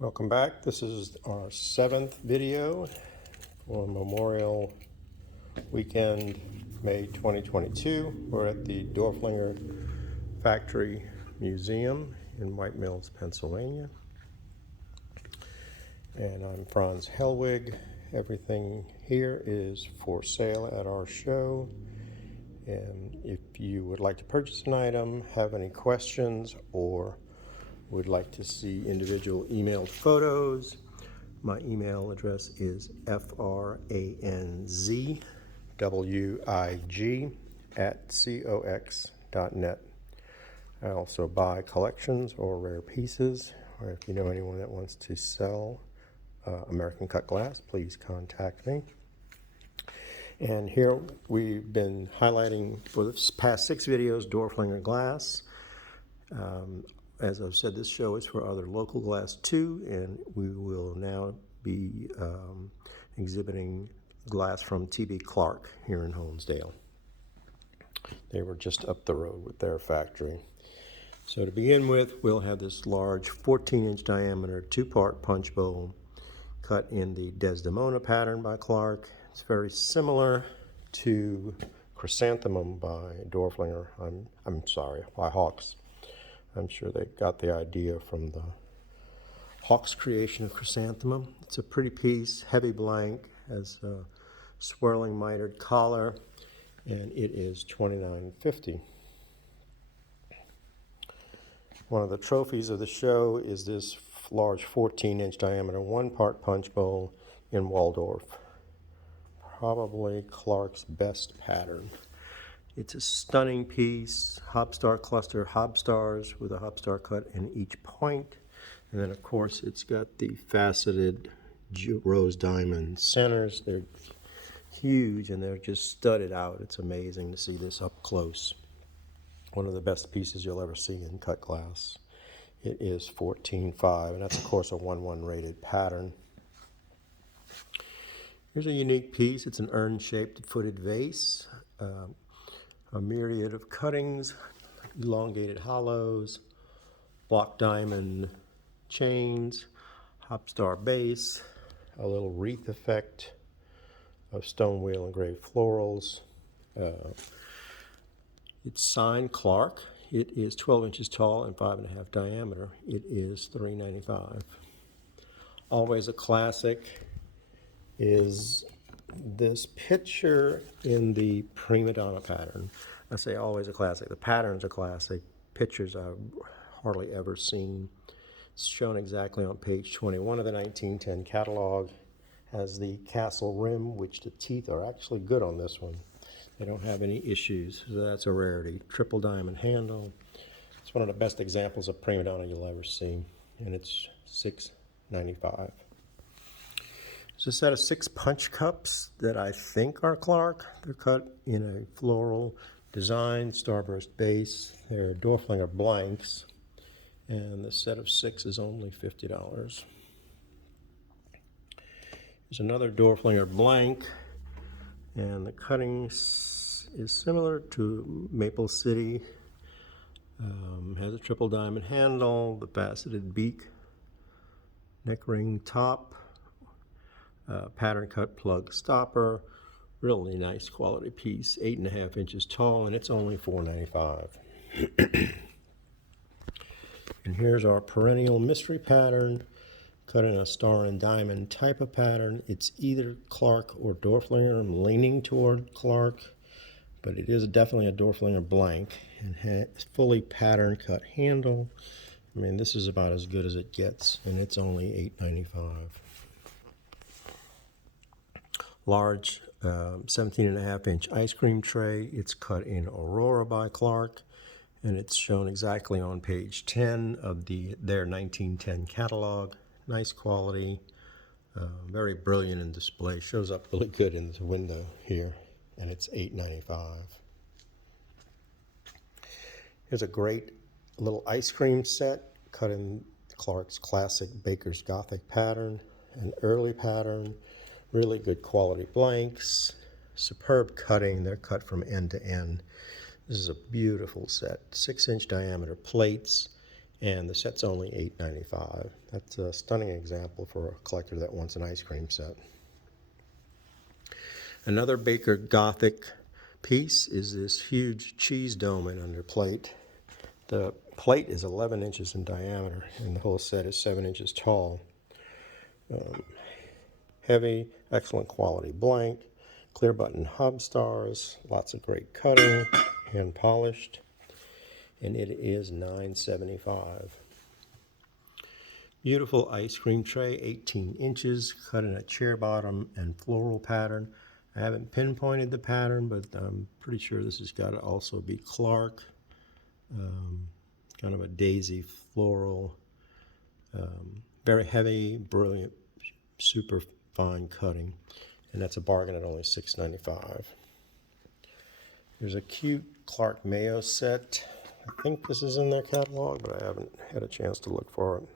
Welcome back. This is our 7th video for Memorial Weekend, May 2022. We're at the Dorflinger Factory Museum in White Mills, Pennsylvania. And I'm Franz Hellwig. Everything here is for sale at our show. And if you would like to purchase an item, have any questions, or would like to see individual emailed photos, my email address is franzwig@cox.net. I also buy collections or rare pieces, or if you know anyone that wants to sell American cut glass, please contact me. And here we've been highlighting for the past 6 videos Dorflinger glass. As I've said, this show is for other local glass too, and we will now be exhibiting glass from T.B. Clark here in Holmesdale. They were just up the road with their factory. So to begin with, we'll have this large 14-inch diameter 2-part punch bowl cut in the Desdemona pattern by Clark. It's very similar to Chrysanthemum by Dorflinger. By Hawks. I'm sure they got the idea from the Hawks creation of Chrysanthemum. It's a pretty piece, heavy blank, has a swirling mitered collar, and it is $29.50. One of the trophies of the show is this large 14-inch diameter 1-part punch bowl in Waldorf. Probably Clark's best pattern. It's a stunning piece, hobstar cluster, hobstars with a hobstar cut in each point. And then of course it's got the faceted rose diamond centers. They're huge and they're just studded out. It's amazing to see this up close. One of the best pieces you'll ever see in cut glass. It is $14.5, and that's of course a 1/1 rated pattern. Here's a unique piece. It's an urn-shaped footed vase. A myriad of cuttings, elongated hollows, block diamond chains, hopstar base, a little wreath effect of stone wheel engraved florals. It's signed Clark. It is 12 inches tall and 5.5 diameter. It is $3.95. Always a classic is this picture in the prima donna pattern. I say always a classic. The pattern's a classic. Pictures I've hardly ever seen. It's shown exactly on page 21 of the 1910 catalog. Has the castle rim, which the teeth are actually good on this one. They don't have any issues, so that's a rarity. Triple diamond handle. It's one of the best examples of prima donna you'll ever see, and it's $6.95. It's a set of 6 punch cups that I think are Clark. They're cut in a floral design, starburst base. They're Dorflinger blanks, and the set of 6 is only $50. There's another Dorflinger blank, and the cutting is similar to Maple City. Has a triple diamond handle, the faceted beak, neck ring top, pattern cut plug stopper. Really nice quality piece, 8.5 inches tall, and it's only $4.95. And here's our perennial mystery pattern, cut in a star and diamond type of pattern. It's either Clark or Dorflinger. I'm leaning toward Clark, but it is definitely a Dorflinger blank, and has fully pattern cut handle. I mean, this is about as good as it gets, and it's only $8.95. Large 17.5-inch ice cream tray. It's cut in Aurora by Clark, and it's shown exactly on page 10 of their 1910 catalog. Nice quality, very brilliant in display. Shows up really good in the window here, and it's $8.95. Here's a great little ice cream set cut in Clark's classic Baker's Gothic pattern, an early pattern. Really good quality blanks, superb cutting. They're cut from end to end. This is a beautiful set. 6-inch diameter plates and the set's only $8.95. That's a stunning example for a collector that wants an ice cream set. Another Baker Gothic piece is this huge cheese dome in underplate. The plate is 11 inches in diameter, and the whole set is 7 inches tall. Heavy, excellent quality blank, clear button hub stars, lots of great cutting, hand polished, and it is $9.75. Beautiful ice cream tray, 18 inches, cut in a chair bottom and floral pattern. I haven't pinpointed the pattern, but I'm pretty sure this has got to also be Clark. Kind of a daisy floral, very heavy, brilliant, super fine cutting, and that's a bargain at only $6.95. There's a cute Clark Mayo set. I think this is in their catalog, but I haven't had a chance to look for it.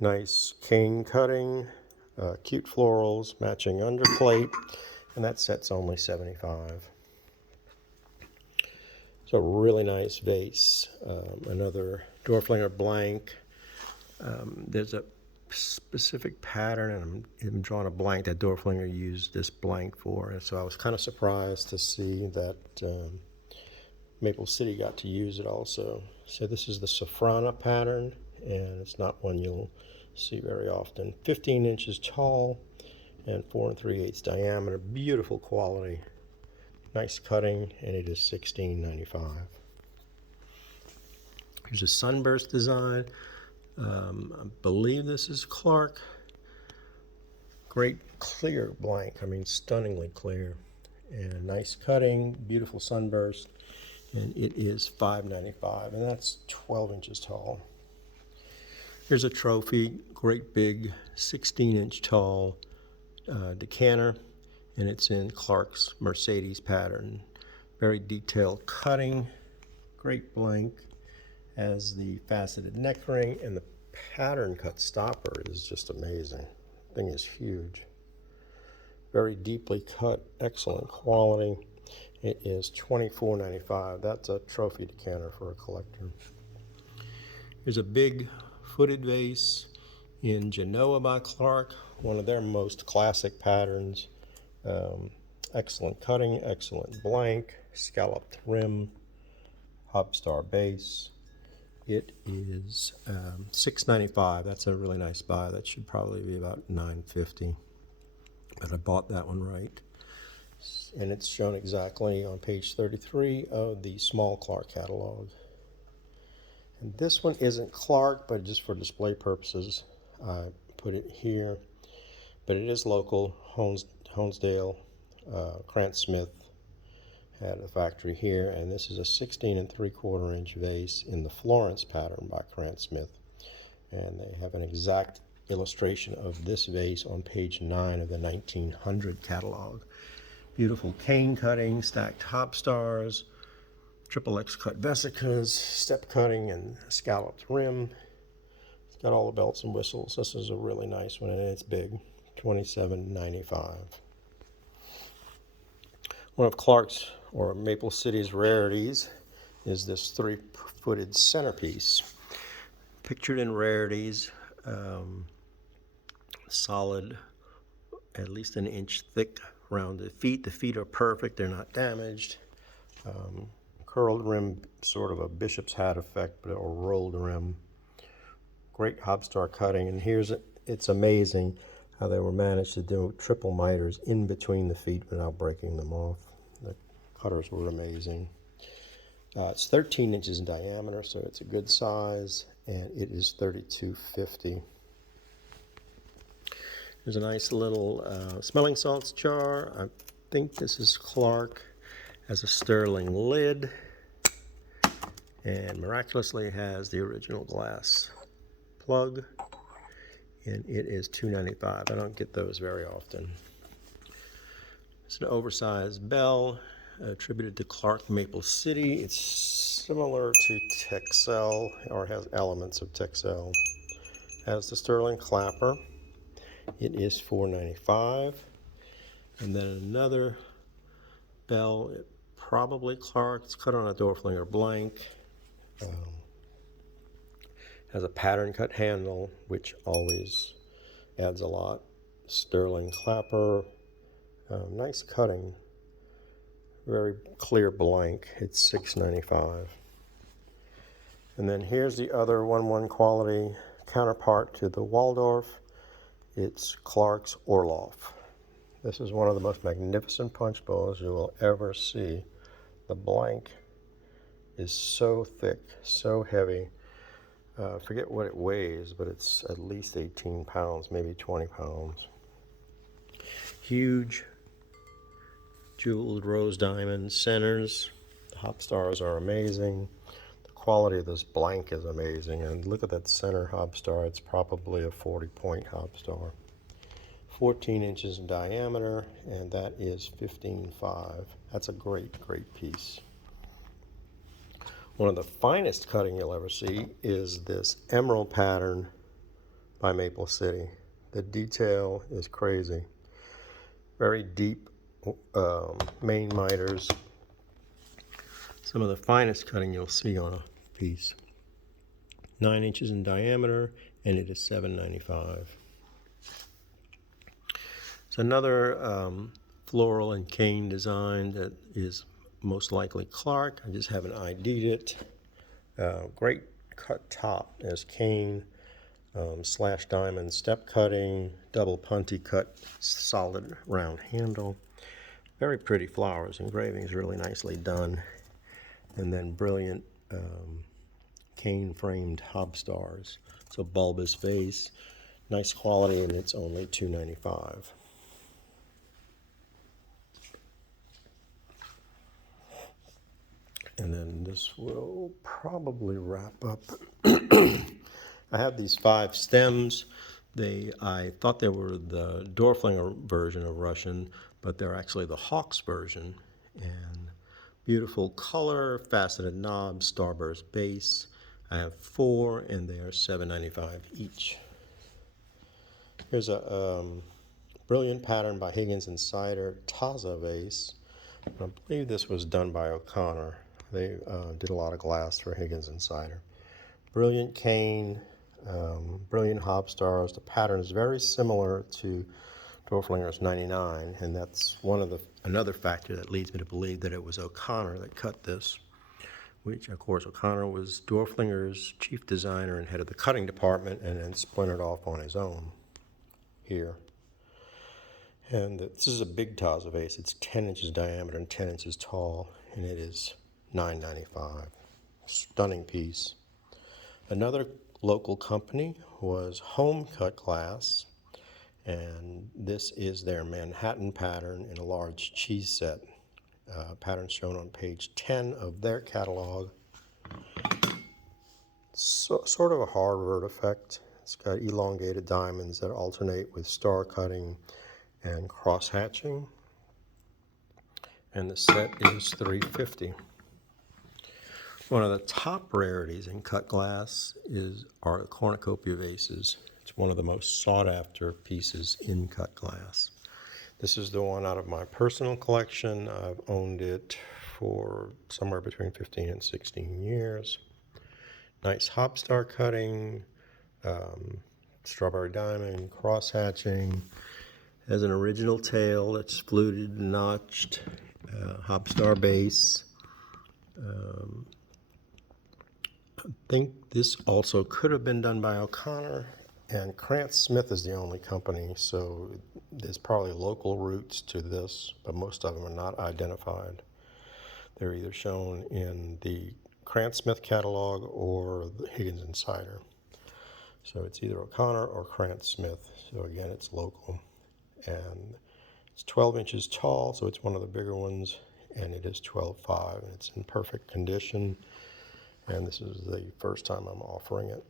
Nice cane cutting, cute florals, matching underplate, and that set's only $75. So really nice vase. Another Dorflinger blank. There's a specific pattern, and I'm drawing a blank that Dorflinger used this blank for. And so I was kind of surprised to see that Maple City got to use it also. So this is the Safrana pattern, and it's not one you'll see very often. 15 inches tall and 4 3/8 diameter. Beautiful quality. Nice cutting, and it is $16.95. Here's a sunburst design. I believe this is Clark. Great clear blank. I mean, stunningly clear. And nice cutting, beautiful sunburst. And it is $5.95, and that's 12 inches tall. Here's a trophy, great big 16-inch tall decanter, and it's in Clark's Mercedes pattern. Very detailed cutting, great blank, has the faceted neck ring, and the pattern cut stopper is just amazing. The thing is huge. Very deeply cut, excellent quality. It is $24.95. That's a trophy decanter for a collector. Here's a big footed vase in Genoa by Clark, one of their most classic patterns. Excellent cutting, excellent blank, scalloped rim, hobstar base. It is $6.95. That's a really nice buy. That should probably be about $9.50. But I bought that one right. And it's shown exactly on page 33 of the small Clark catalog. And this one isn't Clark, but just for display purposes, I put it here. But it is local, Honesdale, Krantz Smith had a factory here, and this is a 16 3/4 inch vase in the Florence pattern by Krantz Smith. And they have an exact illustration of this vase on page 9 of the 1900 catalog. Beautiful cane cutting, stacked hop stars, triple X cut vesicas, step cutting, and scalloped rim. It's got all the bells and whistles. This is a really nice one, and it's big, $27.95. One of Clark's or Maple City's rarities is this 3-footed centerpiece. Pictured in rarities, solid, at least an inch thick rounded feet. The feet are perfect, they're not damaged. Curled rim, sort of a bishop's hat effect, but a rolled rim. Great hobstar cutting, and it's amazing how they were managed to do triple miters in between the feet without breaking them off. The cutters were amazing. It's 13 inches in diameter, so it's a good size, and it is $32.50. There's a nice little smelling salts jar. I think this is Clark. Has a sterling lid, and miraculously has the original glass plug, and it is $2.95. I don't get those very often. It's an oversized bell attributed to Clark Maple City. It's similar to Texel, or has elements of Texel. Has the sterling clapper. It is $4.95. And then another bell, probably Clark. It's cut on a Dorflinger blank. Has a pattern cut handle, which always adds a lot. Sterling clapper, nice cutting, very clear blank. It's $6.95. And then here's the other 1-1 quality counterpart to the Waldorf. It's Clark's Orloff. This is one of the most magnificent punch bowls you will ever see. The blank is so thick, so heavy. Forget what it weighs, but it's at least 18 pounds, maybe 20 pounds. Huge jeweled rose diamond centers. The hop stars are amazing. The quality of this blank is amazing. And look at that center hop star. It's probably a 40-point hop star. 14 inches in diameter, and that is $15.5. That's a great, great piece. One of the finest cutting you'll ever see is this emerald pattern by Maple City. The detail is crazy. Very deep main miters. Some of the finest cutting you'll see on a piece. 9 inches in diameter, and it is $7.95. It's another floral and cane design that is most likely Clark. I just haven't ID'd it. Great cut top. There's cane, slash diamond step cutting, double punty cut, solid round handle. Very pretty flowers. Engraving is really nicely done. And then brilliant cane framed hob stars. So bulbous vase, nice quality, and it's only $2.95. And then this will probably wrap up. I have these 5 stems. I thought they were the Dorflinger version of Russian, but they're actually the Hawks version. And beautiful color, faceted knobs, starburst base. I have 4, and they are $7.95 each. Here's a brilliant pattern by Higgins and Cider Taza vase. I believe this was done by O'Connor. They did a lot of glass for Higgins and Cider. Brilliant cane, brilliant hob stars. The pattern is very similar to Dorflinger's 99, and that's another factor that leads me to believe that it was O'Connor that cut this, which, of course, O'Connor was Dorflinger's chief designer and head of the cutting department, and then splintered off on his own here. And this is a big Taza vase. It's 10 inches diameter and 10 inches tall, and it is $9.95. Stunning piece. Another local company was Home Cut Glass, and this is their Manhattan pattern in a large cheese set. Pattern shown on page 10 of their catalog. Sort of a Harvard effect. It's got elongated diamonds that alternate with star cutting and cross hatching. And the set is $3.50. One of the top rarities in cut glass are the cornucopia vases. It's one of the most sought after pieces in cut glass. This is the one out of my personal collection. I've owned it for somewhere between 15 and 16 years. Nice hop star cutting, strawberry diamond, cross hatching. Has an original tail that's fluted, notched, hop star base. I think this also could have been done by O'Connor, and Krantz Smith is the only company, so there's probably local roots to this, but most of them are not identified. They're either shown in the Krantz Smith catalog or the Higgins and Cider. So it's either O'Connor or Krantz Smith. So again, it's local. And it's 12 inches tall, so it's one of the bigger ones, and it is $12.5, and it's in perfect condition. And this is the first time I'm offering it.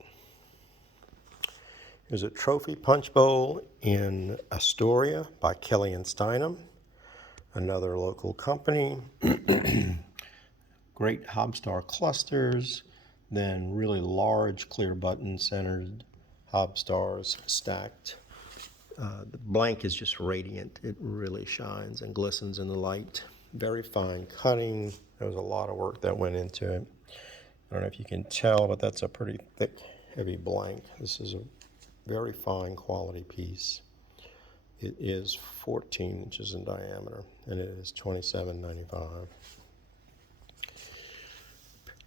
Here's a trophy punch bowl in Astoria by Kelly and Steinem, another local company. Great hobstar clusters, then really large clear button centered hobstars stacked. The blank is just radiant. It really shines and glistens in the light. Very fine cutting. There was a lot of work that went into it. I don't know if you can tell, but that's a pretty thick, heavy blank. This is a very fine quality piece. It is 14 inches in diameter, and it is $27.95.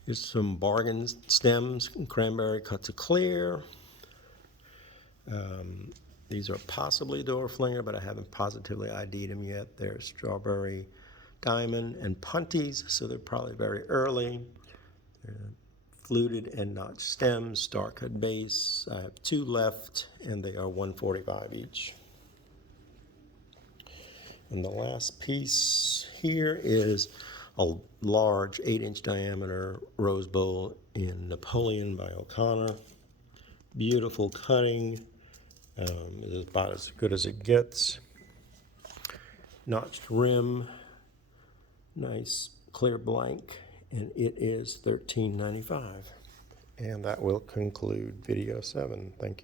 Here's some bargain stems, cranberry cut to clear. These are possibly Dorflinger, but I haven't positively ID'd them yet. They're strawberry diamond and punties, so they're probably very early. They're fluted and notched stems, star cut base. I have 2 left, and they are $1.45 each. And the last piece here is a large 8-inch diameter rose bowl in Napoleon by O'Connor. Beautiful cutting. It is about as good as it gets. Notched rim, nice clear blank, and it is $13.95. And that will conclude video 7. Thank you.